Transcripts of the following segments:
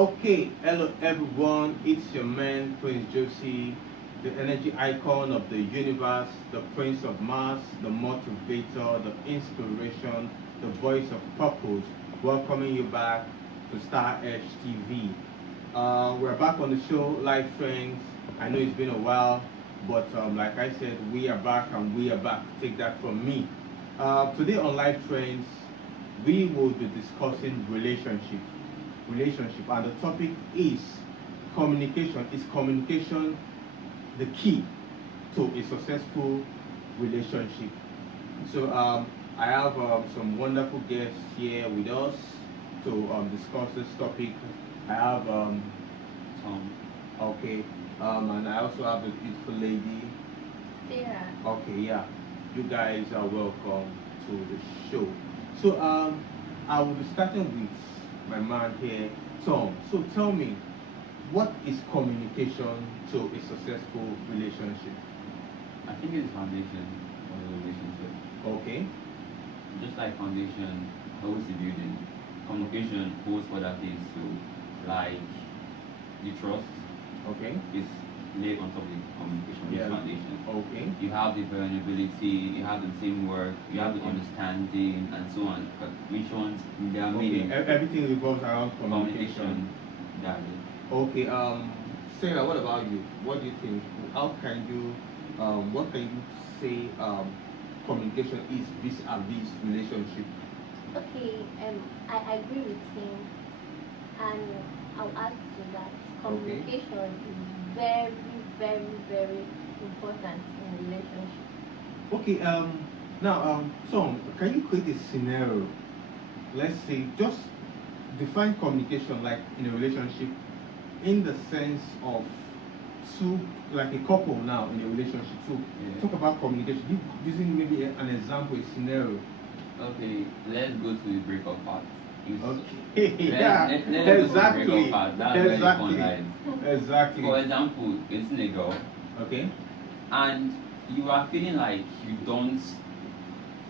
Okay, hello everyone. It's your man Prince Josie, the energy icon of the universe, the Prince of Mars, the motivator, the inspiration, the voice of purpose. Welcoming you back to Star Edge TV. We're back on the show, Live Trends. I know it's been a while, but like I said, we are back and we are back. Take that from me. Today on Live Trends, we will be discussing relationship, and the topic is communication. Is communication the key to a successful relationship? So I have some wonderful guests here with us to discuss this topic. I have Tom. Okay, and I also have a beautiful lady, Sarah. Okay, yeah, you guys are welcome to the show. So I will be starting with my man here, Tom. So tell me, what is communication to a successful relationship? I think it's foundation of a relationship. Okay. Just like foundation holds the building, communication holds other things too, like the trust. Okay. Is laid on top of the communication, yeah. Foundation. Okay. You have the vulnerability, you have the teamwork, you have the understanding, and so on. But which ones they are meaning? Everything revolves around communication. That's it. Okay. Sarah, what about you? What do you think? How can you? What can you say? Communication is vis-a-vis relationship. Okay. I agree with him, and I'll add to that. Communication is very, very, very important in a relationship. Okay. Now, Tom, can you create a scenario? Let's say, just define communication like in a relationship, in the sense of two, like a couple now in a relationship. So, talk about communication using maybe an example, a scenario. Okay, let's go to the breakup part. Okay, yeah, exactly. Exactly. For example, it's a girl. Okay. And you are feeling like you don't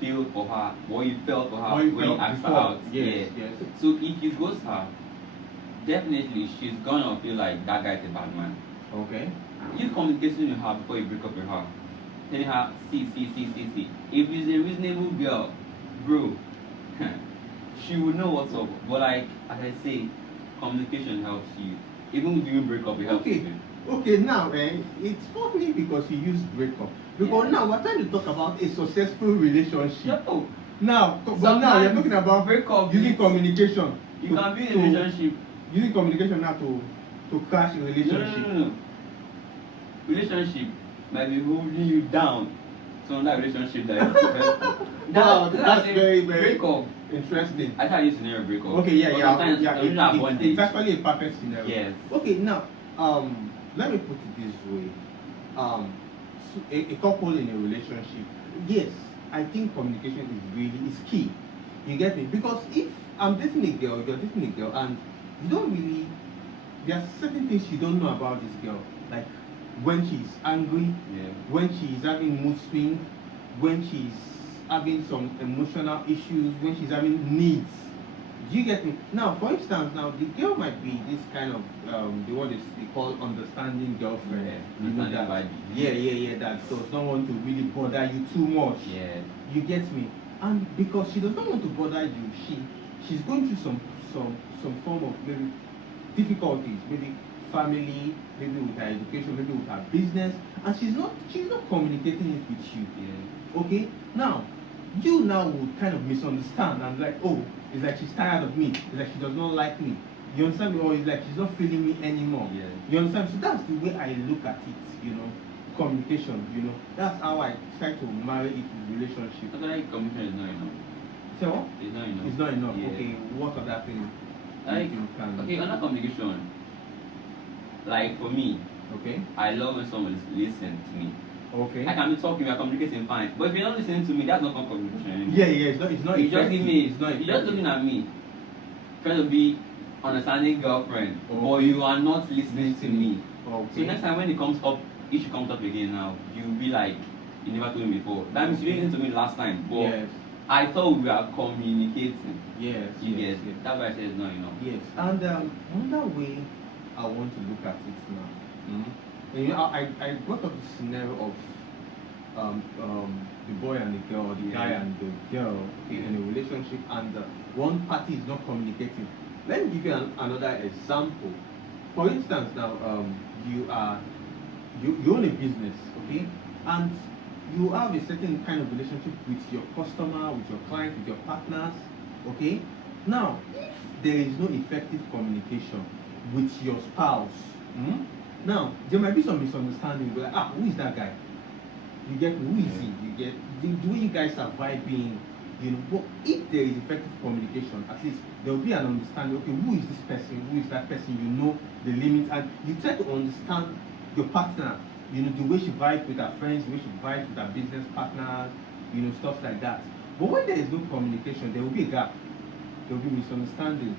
feel for her what you felt for her when you asked her out. Yes. So if you ghost her, definitely she's gonna feel like that guy's a bad man. Okay. You communication with her before you break up with her. Telling her, see. If it's a reasonable girl, bro, she will know what's up. But like as I say, communication helps you. Even if you break up, it helps you. Okay, now it's funny because you use breakup. Because now we're trying to talk about a successful relationship. No. Now, but now you're talking about breakup using communication. You can be in a relationship. Using communication now to crash a relationship. No. Relationship might be holding you down to another relationship that is successful. That's very, very breakup. Interesting. I thought you scenario breakup. Okay, yeah. It's actually a perfect scenario. Yes. Okay, now let me put it this way. A couple in a relationship, yes, I think communication is key. You get me? Because if I'm dating a girl, you're dating a girl, and you don't really, there are certain things you don't know about this girl, like when she's angry, when she's having mood swings, when she's having some emotional issues, when she's having needs. Do you get me? Now, for instance, now the girl might be this kind of the one they call understanding girlfriend. Yeah, you know that. Yeah. That does not want to really bother you too much. Yeah. You get me? And because she does not want to bother you, she's going through some form of maybe difficulties, maybe family, maybe with her education, maybe with her business, and she's not communicating it with you. Yeah. Okay? Now, you now would kind of misunderstand and like, oh, it's like she's tired of me, it's like she does not like me. You understand me? Or it's like she's not feeling me anymore. Yeah. You understand? So that's the way I look at it, communication, That's how I try to marry it with relationship. But like communication is not enough. So what? It's not enough. It's not enough. Yeah. Okay, what other things you can okay, on that communication, like for me, okay, I love when someone listens to me. Okay. I can be talking, we are communicating fine. But if you're not listening to me, that's not communication anymore. Yeah, it's not you just give me, it's not you're just looking at me, trying to be understanding girlfriend, but you are not listening to me. Okay. So next time when it comes up, if she comes up again now, you'll be like, you never told me before. That means you didn't listen to me last time, but I thought we were communicating. Yes, You yes, get yes. that's why I said it's not enough. Yes, and another way I want to look at it now. And, you know, I brought up the scenario of the boy and the girl, the guy and the girl in a relationship, and one party is not communicating. Let me give you another example. For instance, now you own a business, okay, and you have a certain kind of relationship with your customer, with your client, with your partners, okay. Now, if there is no effective communication with your spouse, now there might be some misunderstanding. Like, who is that guy? You get me? Who is he? You get the way you guys are vibing, you know. But if there is effective communication, at least there will be an understanding. Okay, who is this person? Who is that person? You know the limit, and you try to understand your partner. You know the way she vibes with her friends, the way she vibes with her business partners. You know, stuff like that. But when there is no communication, there will be a gap. There will be misunderstanding.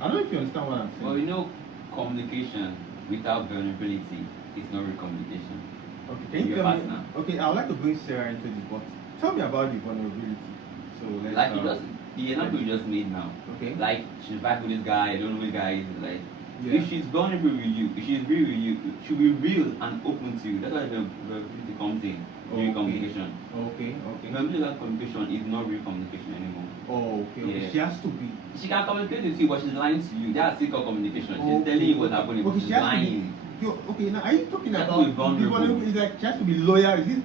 I don't know if you understand what I'm saying. Well, you know, communication without vulnerability is not real communication. Okay, can you Your tell partner. me? Okay, I would like to bring Sarah into this, but tell me about the vulnerability. So let's Like the example you just made now. Okay. Like she's back with this guy, I don't know who the guy is. Like Yeah. if she's vulnerable with you, if she's real with you, she'll be real and open to you. That's why the vulnerability comes in during communication. Okay. Vulnerability without communication is not real communication anymore. Oh, okay. Yeah. She has to be. She can communicate with you, but she's lying to you. That's still called communication. She's telling you what's happening, but she's she has lying. Okay, now are you talking She has to about be vulnerable. the vulnerability? Is like she has to be loyal? Is it?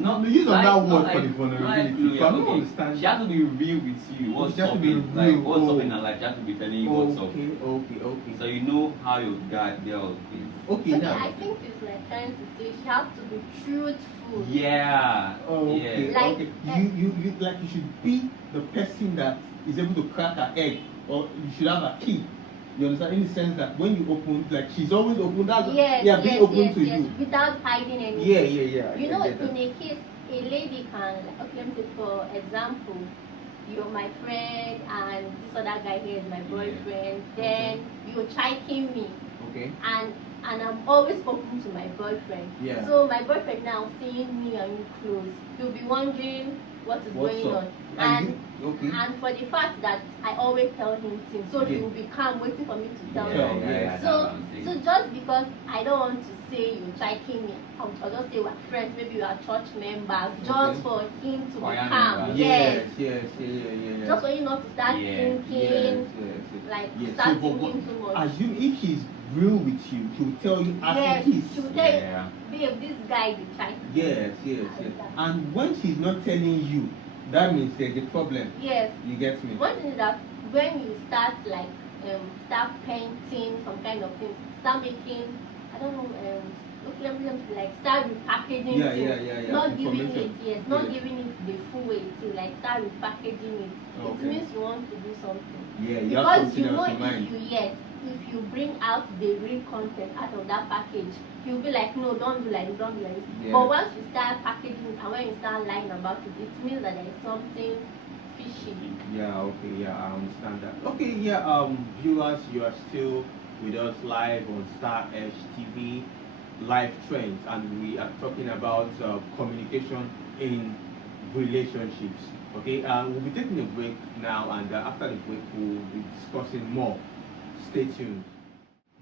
No, use of like- that not word like- for the not vulnerability. like But I don't okay. understand. She has to be real with you. What's She has to be up in like real. what's up Oh. in her life? She has to be telling you what's up. Okay. So you know how your guy girl is. Okay, Okay, now. I think it's like trying to say she has to be truthful. Yeah. Oh, okay. Yeah. Like, okay. You like you should be the person that is able to crack her egg, or you should have a key. You understand? In the sense that when you open, like she's always open. That's being open to you. Without hiding anything. Yeah. You I know, get that. in a case, a lady can, okay, let me say, for example, you're my friend and this other guy here is my boyfriend. Then you're chiking me, Okay. and I'm always open to my boyfriend. Yeah. So my boyfriend now seeing me and you close, he'll be wondering what is What's going up? on. Okay. And for the fact that I always tell him things, so he Yeah. will be calm waiting for me to tell Yeah, him. yeah, that's So, what I'm saying. so just because I don't want to say you're chiking me, I'll just say we're friends, maybe we are church members, just Okay. for him to be Choir calm. members. Yes. Yeah. Just for you not to start thinking, Yes. like Yes. start So, thinking too much. assume if she's real with you, she will tell you as Yes, it is. she will tell Yeah. you, babe, this guy is chiking. Yes. And when she's not telling you, that means there's a problem. Yes. You get me? One thing is that when you start like start painting some kind of things, start making, I don't know, okay, let me like start repackaging Yeah, things, yeah. not giving it, Information. yes, not Yeah. giving it the full way to like start repackaging it. It Okay. means you want to do something. Yeah, you have Because something you know else in mind. if you bring out the real content out of that package, you'll be like, no, don't do like this, don't do like this. Yeah. But once you start packaging it and when you start lying about it, it means that there is something fishy. I understand that. Okay, viewers, you are still with us live on Star Edge TV, live trends, and we are talking about communication in relationships. Okay, we'll be taking a break now, and after the break, we'll be discussing more. Stay tuned.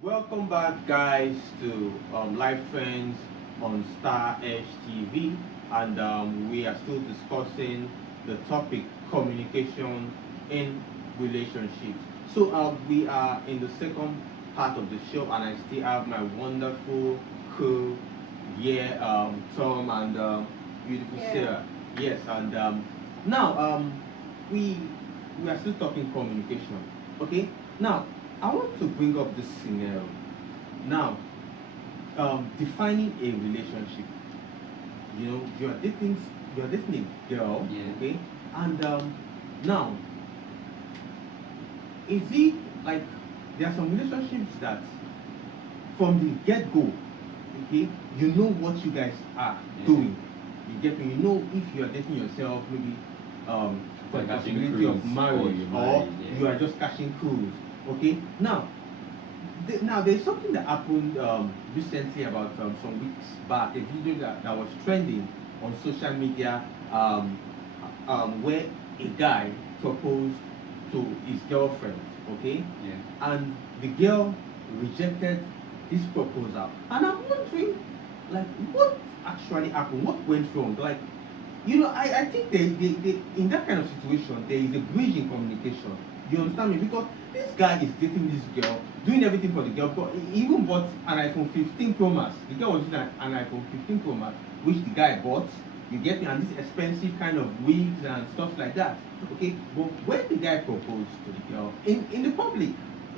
Welcome back, guys, to live trends on Star Edge TV, and we are still discussing the topic communication in relationships. So we are in the second part of the show, and I still have my wonderful crew here, Tom and beautiful Yeah. Sarah. Yes, and now we are still talking communication. Okay, now I want to bring up this scenario. Now, defining a relationship. You know, you're dating a girl, Yeah. okay, and now, is it like there are some relationships that from the get-go, okay, you know what you guys are doing. You get me? You know if you are dating yourself, maybe for the Like catching possibility of cruise, marriage, or you're or married, yeah. you are just catching cruise. Okay, now there's something that happened recently about some weeks back, a video that was trending on social media, where a guy proposed to his girlfriend, okay? Yeah. And the girl rejected this proposal. And I'm wondering, like, what actually happened? What went wrong? Like, I think they in that kind of situation, there is a bridge in communication. You understand me? Because this guy is dating this girl, doing everything for the girl, but he even bought an iPhone 15 Pro Max. The girl was using an iPhone 15 Pro Max, which the guy bought. You get me? And this expensive kind of wigs and stuff like that. Okay? But when the guy proposed to the girl in the public,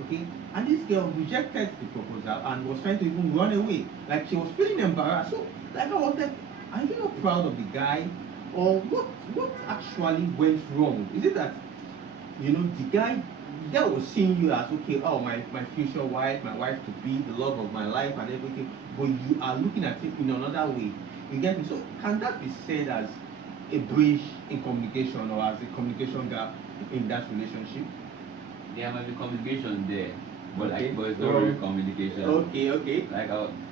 okay, and this girl rejected the proposal and was trying to even run away. Like, she was feeling embarrassed. So, like, I was like, are you not proud of the guy? Or what actually went wrong? Is it that the guy was seeing you as, okay, oh, my future wife, my wife to be, the love of my life and everything, but you are looking at it in another way. You get me? So can that be said as a breach in communication or as a communication gap in that relationship? There might be communication there, but Okay. but it's not really communication. Okay. Like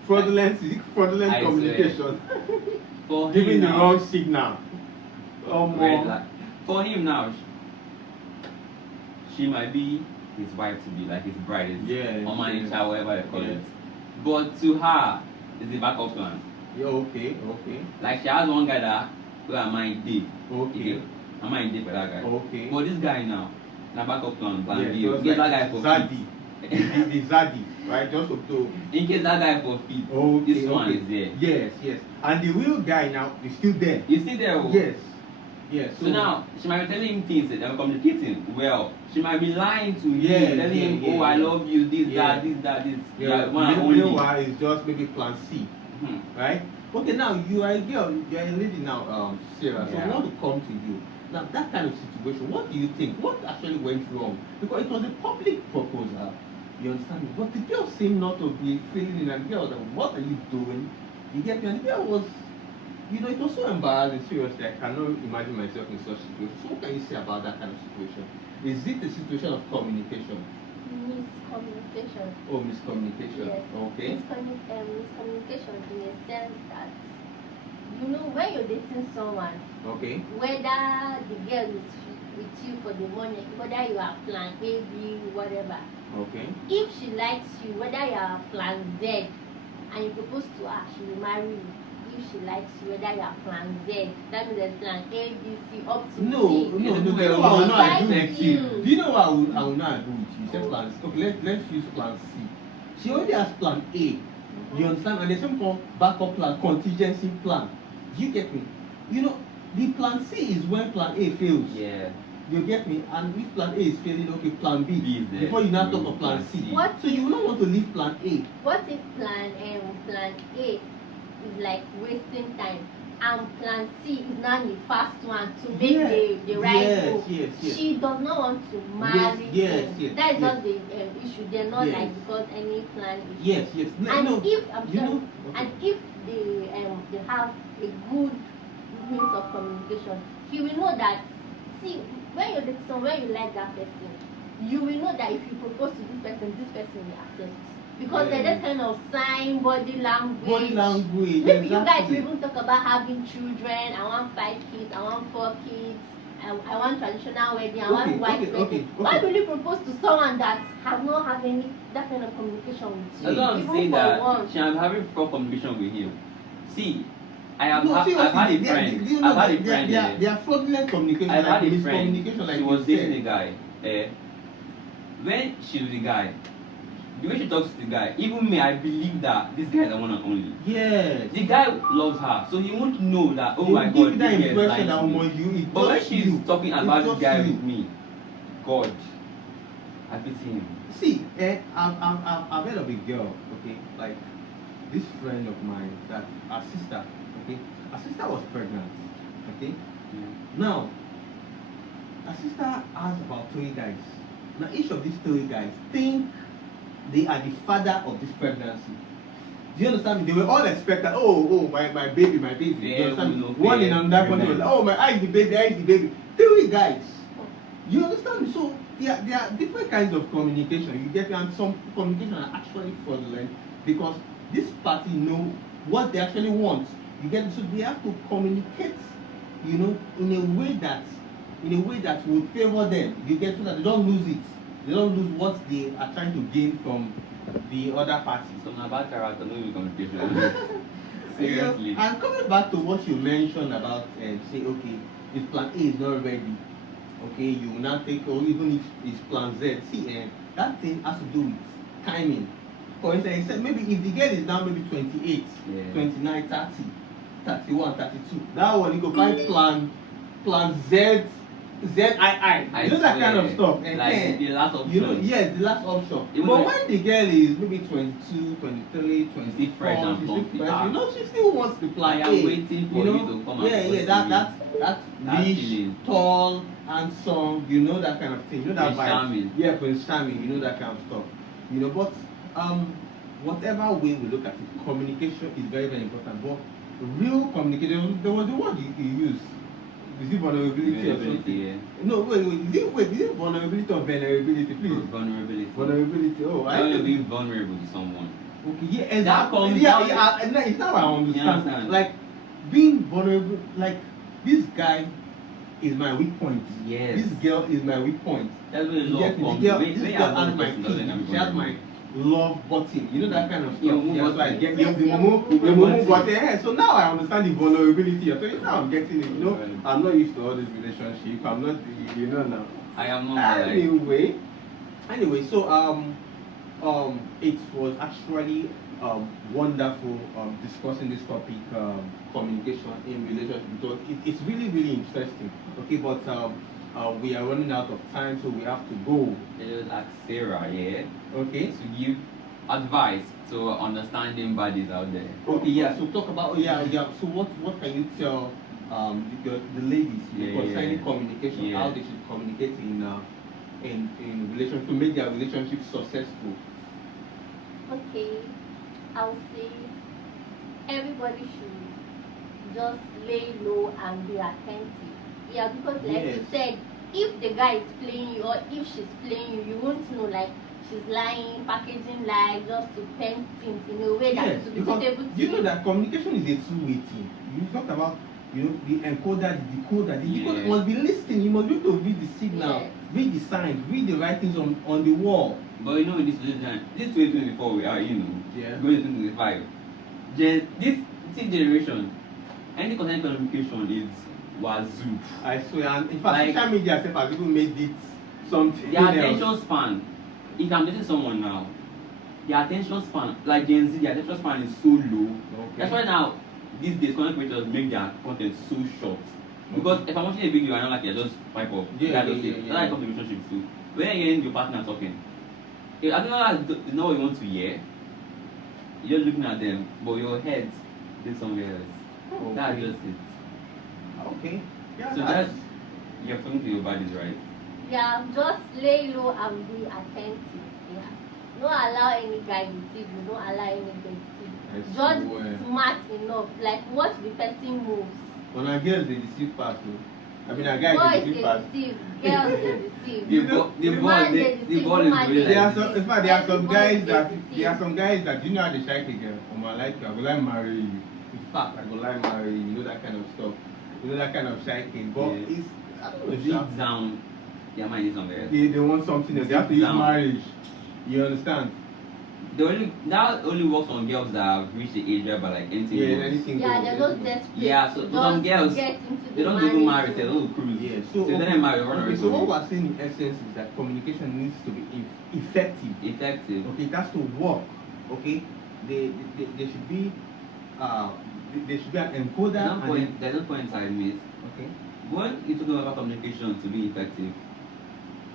Fraudulent, is it fraudulent I communication? for Giving him the now, wrong signal. for him now, she might be his wife to be, like his bride, Yes, or manager, yes, whatever they call yes. it. But to her, it's a backup plan. Yeah, okay. Like she has one guy that where am I date? Okay. Am I in date for that guy? Okay. But this guy now, na backup plan, plan Yes, B. just In case like that guy for Zaddy. fit. the Zaddy, right? Just to In case that guy for fit, okay, this one okay. is there. Yes. And the real guy now is still there. You see there? Oh? Yes. So now she might be telling him things that they're communicating well. She might be lying to Yes, him, telling him, "Oh, I love you, this, Yeah. that. Yeah, One and only." meanwhile, it's just maybe plan C, right? Okay, now you are a girl, you are a lady now, Sarah. So I Yeah. want to come to you. Now, that kind of situation, what do you think? What actually went wrong? Because it was a public proposal, you understand me? But the girl seemed not to be feeling it, and the girl was like, what are you doing? You get me? And the girl was, it was so embarrassing, seriously. I cannot imagine myself in such a situation. So what can you say about that kind of situation? Is it a situation of communication? Miscommunication. Oh, miscommunication. Yes. Okay. Miscommunication in a sense that, when you're dating someone, Okay. whether the girl is with you for the money, whether you are plan A, B, whatever, Okay. if she likes you, whether you are plan Z, and you propose to her, she will marry you. If she likes you, whether you are plan Z, that means there's plan A, B, C, up to No. Z. You know It's what I not will not like agree with you. you. Do you know what I will not agree with you? You said plan C. Okay, let's use plan C. She already has plan A. You understand? And there's something called backup plan, contingency plan. Do you get me? The plan C is when plan A fails. Yeah. You get me? And if plan A is failing, okay, plan B. B is there. Before you now talk You of plan plan C. C. What So you will not want to leave plan A. What if plan A is like wasting time, and plan C is now the fast one to make Yeah. the right Yes, move? yes. She does not want to marry Yes, him. yes, That is yes. not the issue. They're not Yes. like because any plan issue. Yes. And No. if I'm You sorry, know- and okay. if they have a good means of communication, he will know that. See, when you're dating someone, when you like that person, you will know that if you propose to this person will accept. Because Yeah. there's that kind of sign, body language. Body language. Maybe you guys exactly. will even talk about having children. I want 5 kids. I want 4 kids. I want traditional wedding. I want white wedding. Okay. Why will you propose to someone that have not had any that kind of communication with you? That's what I'm even saying, for that once? she am having poor communication with him. See, I've No, had a seriously, friend. do you know I've had a that friend. they are fraudulent communication, I've like had a friend. miscommunication, like She you was dating a said. guy. When she's with the guy, the way she talks to the guy, even me, I believe that this guy is the one and only. Yes. The guy loves her, so he won't know that. Oh They my give God, you that this guy is impression lying that to me. on you. But when she's talking about this guy you. with me, God, I pity him. See, I've heard of a girl, okay, like this friend of mine, that her sister, okay, her sister was pregnant, okay. Now, her sister has about 3 guys. Now, each of these 3 guys think they are the father of this pregnancy. Do you understand me? They were all expecting, my baby. Fair, Do you understand me? no, One fair, in another country was like, oh, I is the baby. 3 guys. You understand me? So there are different kinds of communication. You get me? And some communication are actually fraudulent because this party know what they actually want. You get me? So they have to communicate, in a way that in a way that would favor them. You get, so that they don't lose it. They don't lose what they are trying to gain from the other party. So now about character, no be communication. Seriously. And coming back to what you mentioned about say, okay, if plan A is not ready, okay, you will not take, or even if it's plan Z. See, that thing has to do with timing. For instance, he said maybe if the girl is now maybe 28, 29, 30, 31, 32, that one you go find plan Z, ZII. You know that kind of stuff. Like the last option. You know, yes, the last option. Even but when the girl is maybe 22, 23, 24, she's fresh and still fluffy. fresh, you know, she still wants to plan I A. am waiting for you to come and that rich, feeling. tall, handsome, you know, that kind of thing. You know that Prince vibe. Charming. Yeah, Prince Charming, you know, that kind of stuff. You know, but whatever way we look at it, communication is very, very important. But real communication, there was the word you used. Is it vulnerability or something? Yeah. No, wait, is it vulnerability or vulnerability, please? Vulnerability. Vulnerability. Oh, I want to be vulnerable to someone. Okay, yeah, exactly. That comes yeah, it's not what I understand. Like being vulnerable, like this guy is my weak point. Yes. This girl is my weak point. That's what a lot of this girl has my key. She has my love button. You know that kind of stuff. Yeah, so I get the mumu button. Yeah, so now I understand the vulnerability. So now I'm getting it. You know, I'm not used to all this relationship. I'm not, you know now. I am not. Anyway, so it was actually wonderful discussing this topic, communication in relationship, because it's really, really interesting. Okay, but we are running out of time, so we have to go. Like Sarah, yeah. Okay. To give advice to understanding bodies out there. Okay, yeah. So talk about So what can you tell the ladies concerning communication? How they should communicate in relationship to make their relationship successful? Okay, I would say everybody should just lay low and be attentive. Yeah, because like you said, if the guy is playing you or if she's playing you, you won't know, like she's lying, packaging lies just to paint things in a way that is suitable to you know that communication is a two-way thing. You talked about, you know, the encoder, the decoder. The decoder must be listening. You must be able to read the signal, read the signs, read the writings on the wall. But you know, this 2024 we are, you know, going to 2025. This generation, any content communication is wazoo. I swear, and in fact, social media have even made it something. Their attention span. If I'm dating someone now, their attention span, like Gen Z, their attention span is so low. Okay. That's why now, these days, content creators make their content so short. Because if I'm watching a video and I don't like it, I just swipe up. That's like come to relationships too. When you're hearing your partner talking, I don't know what you want to hear. You're looking at them, but your head is somewhere else. Okay. That's just it. Okay. Yeah. So that's you're talking to your bodies, right? Yeah, just lay low and be attentive. Yeah. Don't allow any guy to deceive you. Don't allow any guy to deceive you. Just be smart enough. Like watch the person moves. When a girl they deceive fast, I mean a guy they deceive fast. Girls they deceive. The ball is really there are some guys that you know how they shake a girl. I go like marry you. In fact, I go like marry you. You know that kind of stuff. You know that kind of shaking. But it's I don't know. Deep down, their mind is somewhere else. They want something else. They have to use marriage. You understand? That only works on girls that have reached the age where like anything goes. Anything goes. They're just desperate. Yeah, so some girls they don't even marry, they don't cruise. Yeah, so they don't marry. Okay, so what we're saying in essence is that communication needs to be effective. Effective. Okay, it has to work. Okay, they should be there should be an encoder. There's no point inside me. Okay. When you talk about communication to be effective,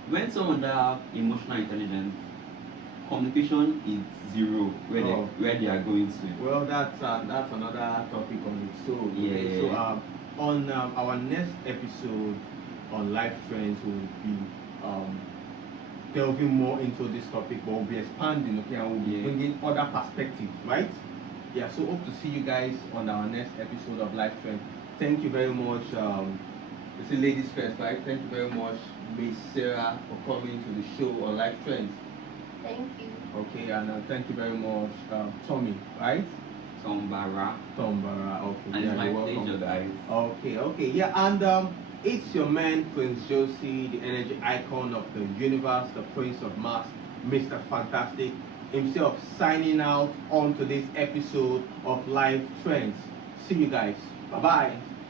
when someone that have emotional intelligence, communication is zero where they are going to. Well, that's another topic on its own. Okay? Yeah. So on our next episode on life trends, we'll be delving more into this topic, but we'll be expanding, okay, and we'll be bringing other perspectives, right? Yeah. So hope to see you guys on our next episode of Life Trends. Thank you very much. This is ladies first, right? Thank you very much, Miss Sarah, for coming to the show on Life Trends. Thank you. Okay, and thank you very much, Tommy, right? Tombara. Okay. And it's my pleasure, guys. Okay, yeah, and It's your man, Prince Josie, the energy icon of the universe, the Prince of Mars, Mr. Fantastic himself, signing out on today's episode of Live Trends. See you guys. Bye bye.